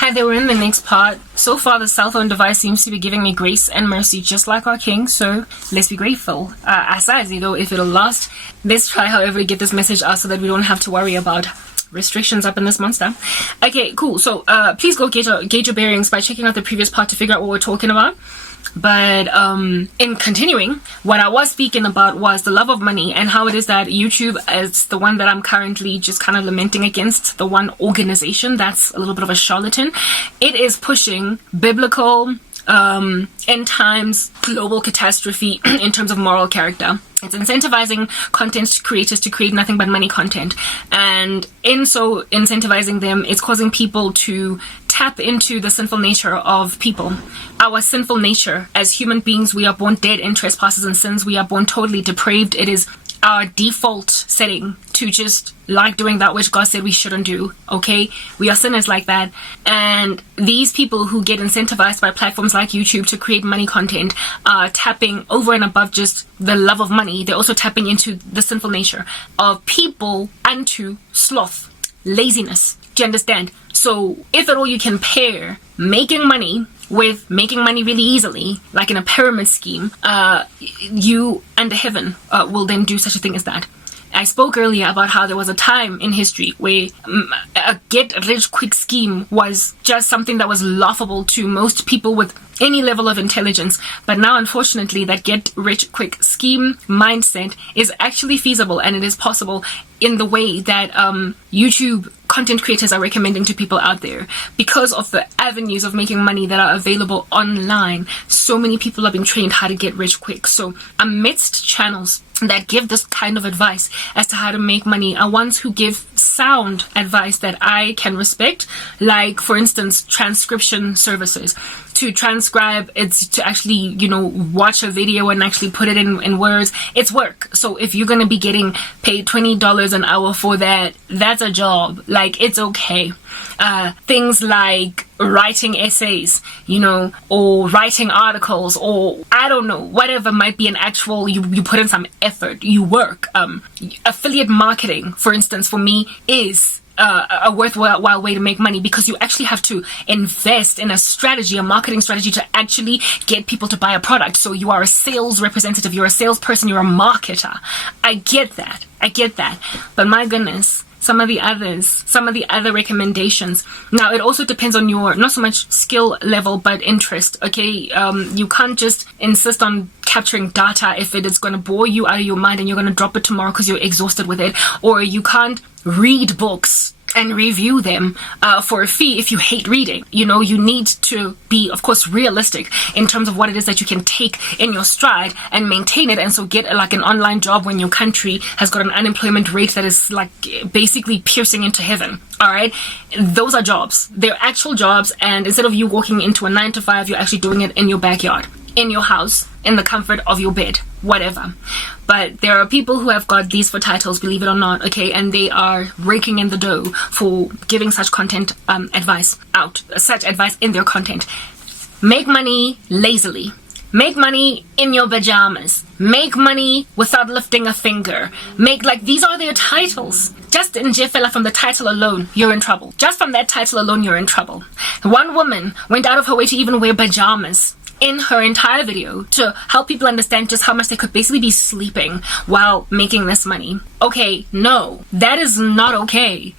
Hi there, we're in the next part. So far, the cell phone device seems to be giving me grace and mercy just like our King, so let's be grateful. Aside, if it'll last, let's try however to get this message out so that we don't have to worry about restrictions up in this monster. Okay, cool. So please go gauge your bearings by checking out the previous part to figure out what we're talking about. But in continuing, what I was speaking about was the love of money and how it is that YouTube is the one that I'm currently just kind of lamenting against, the one organization that's a little bit of a charlatan. It is pushing biblical end times global catastrophe in terms of moral character. It's incentivizing content creators to create nothing but money content, and in so incentivizing them, it's causing people to tap into the sinful nature of people. Our sinful nature as human beings, we are born dead in trespasses and sins. We are born totally depraved. It is our default setting to just like doing that which God said we shouldn't do. Okay, we are sinners like that, and these people who get incentivized by platforms like YouTube to create money content are tapping over and above just the love of money. They're also tapping into the sinful nature of people unto sloth, laziness. Do you understand? So if at all you can pair making money with making money really easily, like in a pyramid scheme, you and heaven will then do such a thing as that. I spoke earlier about how there was a time in history where a get-rich-quick scheme was just something that was laughable to most people with any level of intelligence. But now, unfortunately, that get-rich-quick scheme mindset is actually feasible, and it is possible in the way that YouTube content creators are recommending to people out there. Because of the avenues of making money that are available online, so many people are being trained how to get rich quick. So amidst channels that give this kind of advice as to how to make money are ones who give sound advice that I can respect, like, for instance, transcription services. To transcribe, it's to actually, watch a video and actually put it in words. It's work. So if you're going to be getting paid $20 an hour for that, that's a job. Like, it's okay. Things like writing essays, or writing articles, or I don't know, whatever might be an actual, you put in some effort, you work. Affiliate marketing, for instance, for me is a worthwhile way to make money, because you actually have to invest in a marketing strategy to actually get people to buy a product. So you are a sales representative, you're a salesperson, you're a marketer. I get that. But my goodness, some of the other recommendations. Now, it also depends on your, not so much skill level, but interest, okay? You can't just insist on capturing data if it is going to bore you out of your mind and you're going to drop it tomorrow because you're exhausted with it. Or you can't read books and review them for a fee if you hate reading. You need to be, of course, realistic in terms of what it is that you can take in your stride and maintain it, and so get like an online job when your country has got an unemployment rate that is like basically piercing into heaven. All right, those are jobs. They're actual jobs, and instead of you walking into a 9-to-5, you're actually doing it in your backyard, in your house, in the comfort of your bed, whatever. But there are people who have got these for titles, believe it or not, okay, and they are raking in the dough for giving such content such advice in their content. Make money lazily. Make money in your pajamas. Make money without lifting a finger. These are their titles. Just in Jeffella, from the title alone, you're in trouble. Just from that title alone, you're in trouble. One woman went out of her way to even wear pajamas in her entire video to help people understand just how much they could basically be sleeping while making this money. Okay, no, that is not okay.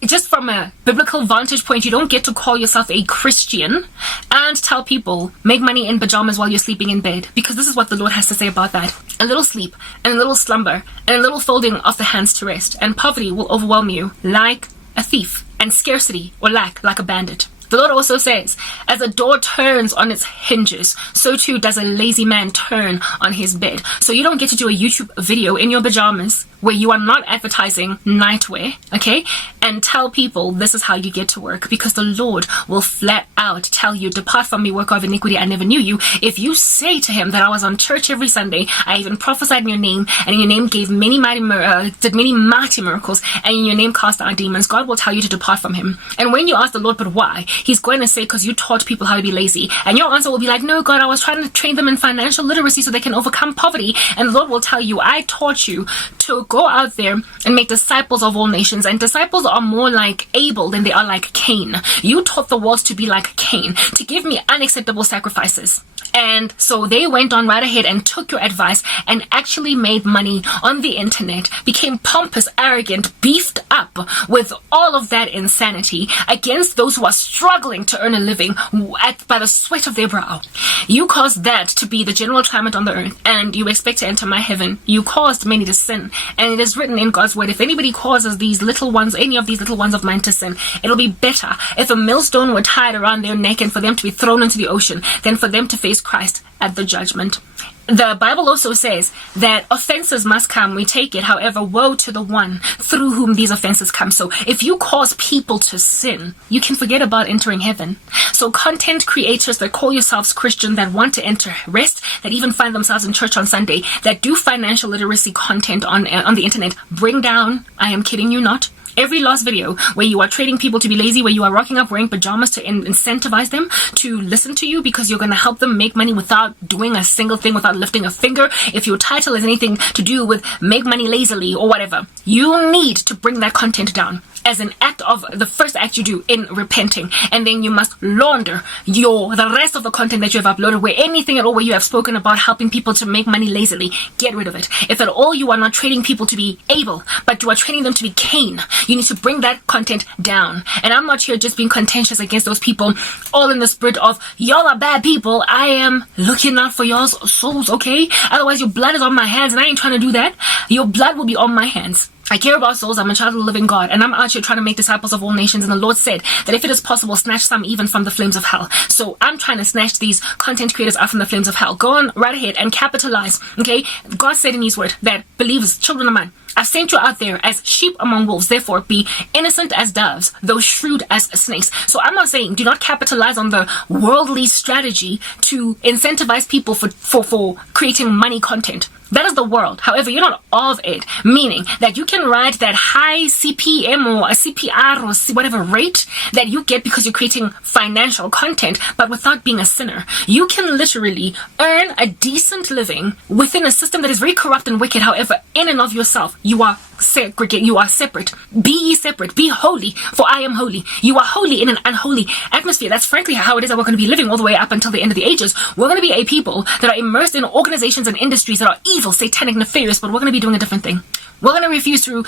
Just from a biblical vantage point, you don't get to call yourself a Christian and tell people make money in pajamas while you're sleeping in bed, because this is what the Lord has to say about that. A little sleep and a little slumber and a little folding of the hands to rest, and poverty will overwhelm you like a thief, and scarcity or lack like a bandit. The Lord also says, as a door turns on its hinges, so too does a lazy man turn on his bed. So you don't get to do a YouTube video in your pajamas where you are not advertising nightwear, okay? And tell people this is how you get to work, because the Lord will flat out tell you, depart from me, worker of iniquity, I never knew you. If you say to him that I was on church every Sunday, I even prophesied in your name, and in your name gave did many mighty miracles, and in your name cast out demons, God will tell you to depart from him. And when you ask the Lord, but why? He's going to say, because you taught people how to be lazy. And your answer will be like, no, God, I was trying to train them in financial literacy so they can overcome poverty. And the Lord will tell you, I taught you to go out there and make disciples of all nations. And disciples are more like Abel than they are like Cain. You taught the world to be like Cain, to give me unacceptable sacrifices. And so they went on right ahead and took your advice and actually made money on the internet, became pompous, arrogant, beefed up with all of that insanity against those who are struggling to earn a living by the sweat of their brow. You caused that to be the general climate on the earth, and you expect to enter my heaven. You caused many to sin, and it is written in God's word, if anybody causes these little ones, any of these little ones of mine to sin, it'll be better if a millstone were tied around their neck and for them to be thrown into the ocean than for them to face Christ at the judgment. The Bible also says that offenses must come. We take it. However, woe to the one through whom these offenses come. So if you cause people to sin, you can forget about entering heaven. So content creators that call yourselves Christian, that want to enter rest, that even find themselves in church on Sunday, that do financial literacy content on the internet, bring down, I am kidding you not, every last video where you are trading people to be lazy, where you are rocking up wearing pajamas to incentivize them to listen to you because you're going to help them make money without doing a single thing, without lifting a finger. If your title is anything to do with make money lazily or whatever, you need to bring that content down as an act of the first act you do in repenting. And then you must launder the rest of the content that you have uploaded, where anything at all where you have spoken about helping people to make money lazily, get rid of it. If at all you are not trading people to be Abel, but you are training them to be Cain, you need to bring that content down. And I'm not here just being contentious against those people, all in the spirit of y'all are bad people. I am looking out for y'all's souls, okay? Otherwise your blood is on my hands, and I ain't trying to do that. Your blood will be on my hands. I care about souls. I'm a child of the living God, and I'm out here trying to make disciples of all nations. And the Lord said that if it is possible, snatch some even from the flames of hell. So I'm trying to snatch these content creators out from the flames of hell. Go on right ahead and capitalize. Okay, God said in His word that believers, children of mine, I've sent you out there as sheep among wolves. Therefore, be innocent as doves, though shrewd as snakes. So I'm not saying do not capitalize on the worldly strategy to incentivize people for creating money content. That is the world. However, you're not of it, meaning that you can ride that high CPM or a CPR or whatever rate that you get because you're creating financial content, but without being a sinner. You can literally earn a decent living within a system that is very corrupt and wicked. However, in and of yourself, you are segregate. You are separate. Be ye separate. Be holy, for I am holy. You are holy in an unholy atmosphere. That's frankly how it is that we're going to be living all the way up until the end of the ages. We're going to be a people that are immersed in organizations and industries that are evil, satanic, nefarious, but we're going to be doing a different thing. We're going to refuse to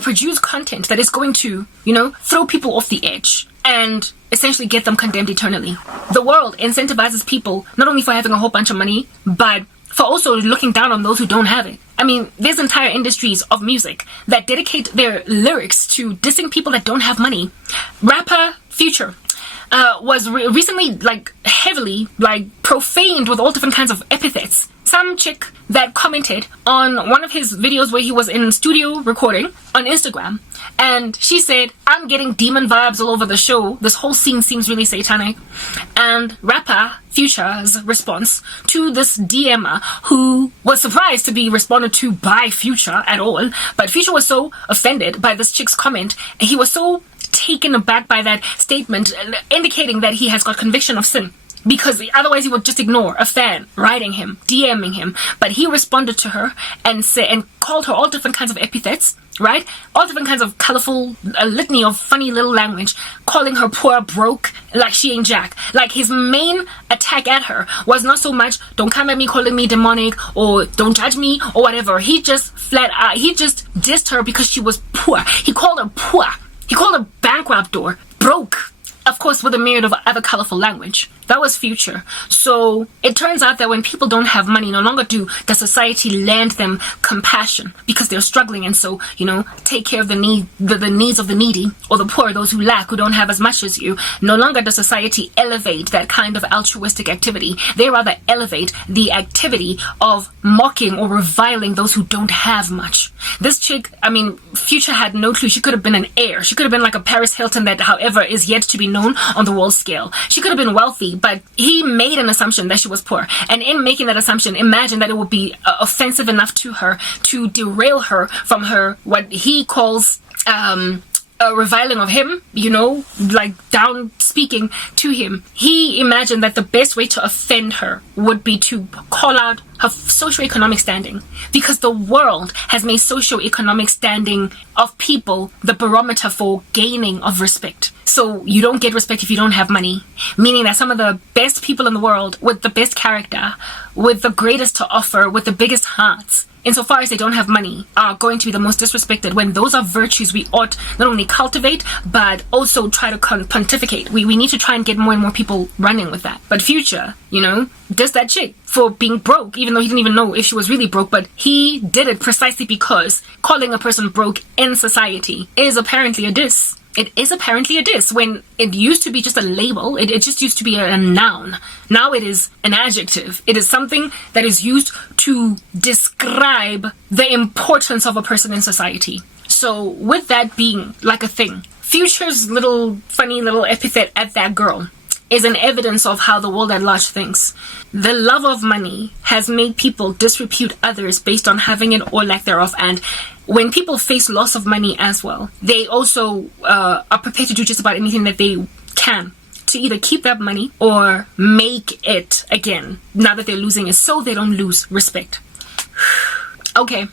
produce content that is going to, throw people off the edge and essentially get them condemned eternally. The world incentivizes people not only for having a whole bunch of money, but for also looking down on those who don't have it. I mean, there's entire industries of music that dedicate their lyrics to dissing people that don't have money. Rapper Future was recently heavily profaned with all different kinds of epithets. Some chick that commented on one of his videos where he was in studio recording on Instagram, and she said, I'm getting demon vibes all over the show. This whole scene seems really satanic. And rapper Future's response to this DMer, who was surprised to be responded to by Future at all, but Future was so offended by this chick's comment, and he was so taken aback by that statement, indicating that he has got conviction of sin. Because otherwise he would just ignore a fan writing him, DMing him. But he responded to her and called her all different kinds of epithets, right? All different kinds of colorful, a litany of funny little language, calling her poor, broke, like she ain't jack. Like his main attack at her was not so much, don't come at me calling me demonic, or don't judge me, or whatever. He just he just dissed her because she was poor. He called her poor. He called her bankrupt or broke. Of course, with a myriad of other colorful language. That was Future. So it turns out that when people don't have money, no longer does society lend them compassion because they're struggling, and so take care of the needs of the needy or the poor, those who lack, who don't have as much as you. No longer does society elevate that kind of altruistic activity. They rather elevate the activity of mocking or reviling those who don't have much. This chick, Future had no clue. She could have been an heir. She could have been like a Paris Hilton that, however, is yet to be known on the world scale. She could have been wealthy, but he made an assumption that she was poor. And in making that assumption, imagine that it would be offensive enough to her to derail her from her, what he calls, reviling of him, like down speaking to him. He imagined that the best way to offend her would be to call out her socioeconomic standing, because the world has made socioeconomic standing of people the barometer for gaining of respect. So you don't get respect if you don't have money, meaning that some of the best people in the world with the best character, with the greatest to offer, with the biggest hearts, insofar as they don't have money, are going to be the most disrespected, when those are virtues we ought not only cultivate, but also try to pontificate. We need to try and get more and more people running with that. But Future, does that shit for being broke, even though he didn't even know if she was really broke, but he did it precisely because calling a person broke in society is apparently a diss. It is apparently a diss, when it used to be just a label. It just used to be a noun. Now it is an adjective. It is something that is used to describe the importance of a person in society. So with that being like a thing, Future's funny little epithet at that girl is an evidence of how the world at large thinks. The love of money has made people disrepute others based on having it or lack thereof. And when people face loss of money as well, they also are prepared to do just about anything that they can to either keep that money or make it again now that they're losing it, so they don't lose respect. Okay,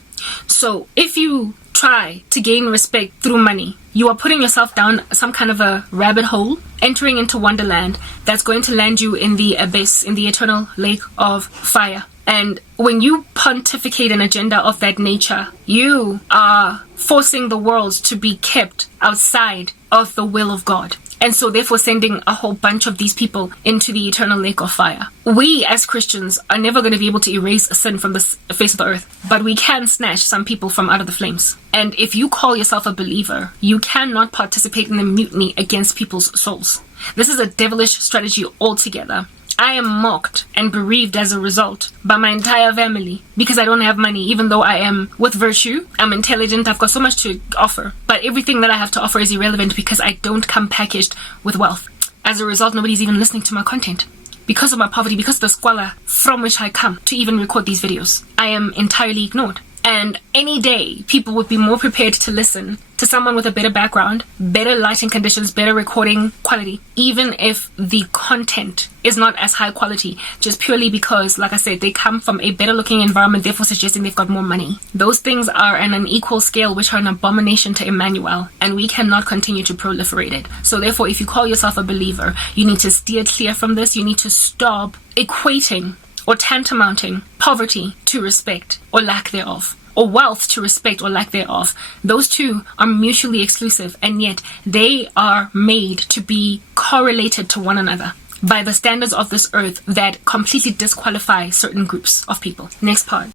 so if you try to gain respect through money, you are putting yourself down some kind of a rabbit hole, entering into wonderland that's going to land you in the abyss, in the eternal lake of fire. And when you pontificate an agenda of that nature, you are forcing the world to be kept outside of the will of God. And so therefore sending a whole bunch of these people into the eternal lake of fire. We as Christians are never going to be able to erase sin from the face of the earth, but we can snatch some people from out of the flames. And if you call yourself a believer, you cannot participate in the mutiny against people's souls. This is a devilish strategy altogether. I am mocked and bereaved as a result by my entire family because I don't have money, even though I am with virtue, I'm intelligent, I've got so much to offer. But everything that I have to offer is irrelevant because I don't come packaged with wealth. As a result, nobody's even listening to my content. Because of my poverty, because of the squalor from which I come to even record these videos, I am entirely ignored. And any day, people would be more prepared to listen to someone with a better background, better lighting conditions, better recording quality, even if the content is not as high quality, just purely because, like I said, they come from a better looking environment, therefore suggesting they've got more money. Those things are on an equal scale, which are an abomination to Emmanuel, and we cannot continue to proliferate it. So therefore, if you call yourself a believer, you need to steer clear from this. You need to stop equating or tantamounting poverty to respect or lack thereof, or wealth to respect or lack thereof. Those two are mutually exclusive, and yet they are made to be correlated to one another by the standards of this earth that completely disqualify certain groups of people. Next part.